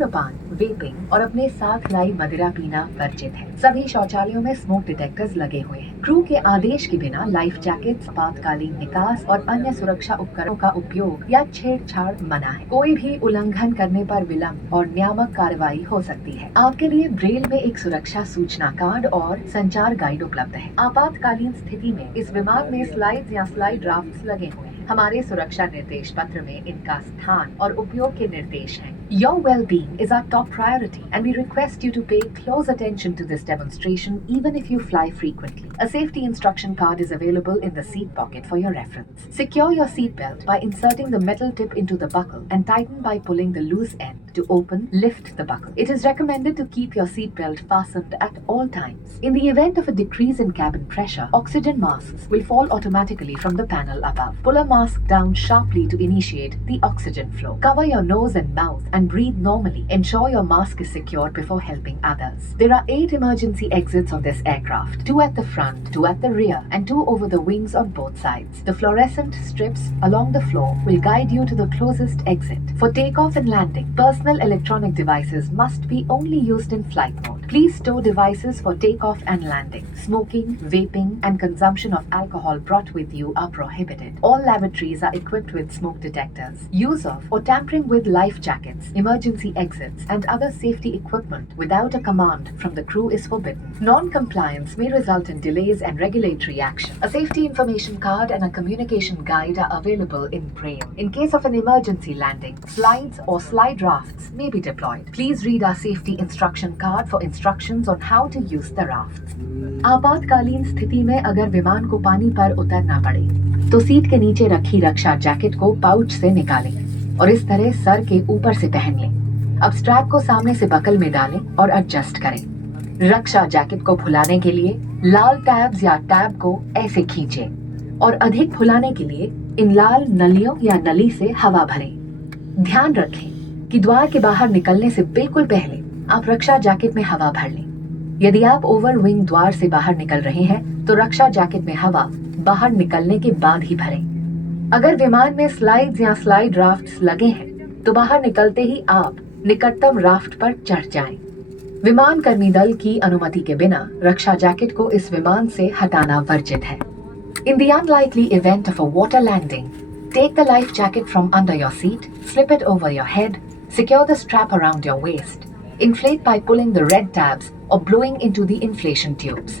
धूम्रपान, वेपिंग और अपने साथ लाई मदिरा पीना वर्जित है। सभी शौचालयों में स्मोक डिटेक्टर्स लगे हुए हैं। क्रू के आदेश के बिना लाइफ जैकेट्स, आपातकालीन निकास और अन्य सुरक्षा उपकरणों का उपयोग या छेड़छाड़ मना है। कोई भी उल्लंघन करने पर विलंब और नियामक कार्रवाई हो सकती है। आपके लिए ब्रेल में एक सुरक्षा सूचना कार्ड और संचार गाइड उपलब्ध है। आपातकालीन स्थिति में इस विमान में स्लाइड्स या स्लाइड ड्राफ्ट्स लगे हुए हैं। हमारे सुरक्षा निर्देश पत्र में इनका स्थान और उपयोग के निर्देश हैं। Your well-being is our top priority, and we request you to pay close attention to this demonstration even if you fly frequently. A safety instruction card is available in the seat pocket for your reference. Secure your seat belt by inserting the metal tip into the buckle and tighten by pulling the loose end. To open, lift the buckle. It is recommended to keep your seat belt fastened at all times. In the event of a decrease in cabin pressure, oxygen masks will fall automatically from the panel above. Pull a mask down sharply to initiate the oxygen flow. Cover your nose and mouth and breathe normally. Ensure your mask is secured before helping others. There are 8 emergency exits on this aircraft, 2 at the front, 2 at the rear, and 2 over the wings on both sides. The fluorescent strips along the floor will guide you to the closest exit. For takeoff and landing, personal electronic devices must be only used in flight mode. Please stow devices for takeoff and landing. Smoking, vaping, and consumption of alcohol brought with you are prohibited. All lavatories are equipped with smoke detectors. Use of or tampering with life jackets, emergency exits, and other safety equipment without a command from the crew is forbidden. Non-compliance may result in delays and regulatory action. A safety information card and a communication guide are available in Braille. In case of an emergency landing, slides or slide rafts may be deployed. Please read our safety instruction card for instructions on how to use the rafts. आपातकालीन स्थिति में अगर विमान को पानी पर उतरना पड़े तो सीट के नीचे रखी रक्षा जैकेट को पाउच से निकालें और इस तरह सर के ऊपर से पहन लें। अब स्ट्रैप को सामने से बकल में डालें और एडजस्ट करें। रक्षा जैकेट को फुलाने के लिए लाल टैब्स या टैब को ऐसे खींचें और अधिक फुलाने के लिए इन लाल नलियों या नली से हवा भरें। ध्यान रखें कि द्वार के बाहर निकलने से बिल्कुल पहले आप रक्षा जैकेट में हवा भर लें। यदि आप ओवर विंग द्वार से बाहर निकल रहे हैं तो रक्षा जैकेट में हवा बाहर निकलने के बाद ही भरें। अगर विमान में स्लाइड्स या स्लाइड राफ्ट्स लगे हैं तो बाहर निकलते ही आप निकटतम राफ्ट पर चढ़ जाएं। विमान कर्मी दल की अनुमति के बिना रक्षा जैकेट को इस विमान से हटाना वर्जित है। In the unlikely event of a water landing, take the life jacket from under your seat, slip it over your head, secure the strap around your waist, inflate by pulling the red tabs or blowing into the inflation tubes.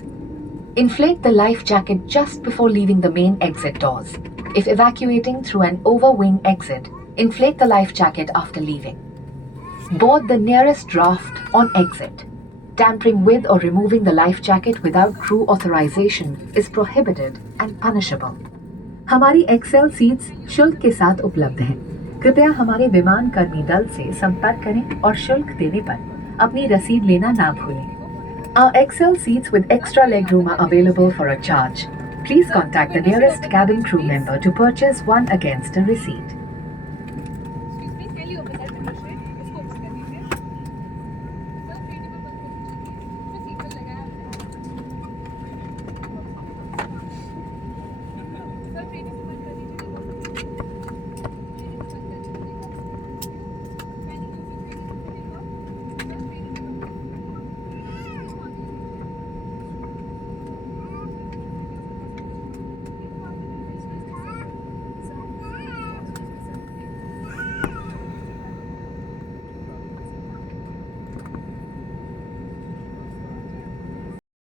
Inflate the life jacket just before leaving the main exit doors. If evacuating through an overwing exit, inflate the life jacket after leaving. Board the nearest draft on exit. Tampering with or removing the life jacket without crew authorization is prohibited and punishable. हमारी Excel seats शुल्क के साथ उपलब्ध हैं। कृपया हमारे विमान कर्मी दल से संपर्क करें और शुल्क देने पर अपनी रसीद लेना ना भूलें। Our XL seats with extra legroom are available for a charge. Please contact the nearest cabin crew member to purchase one against a receipt.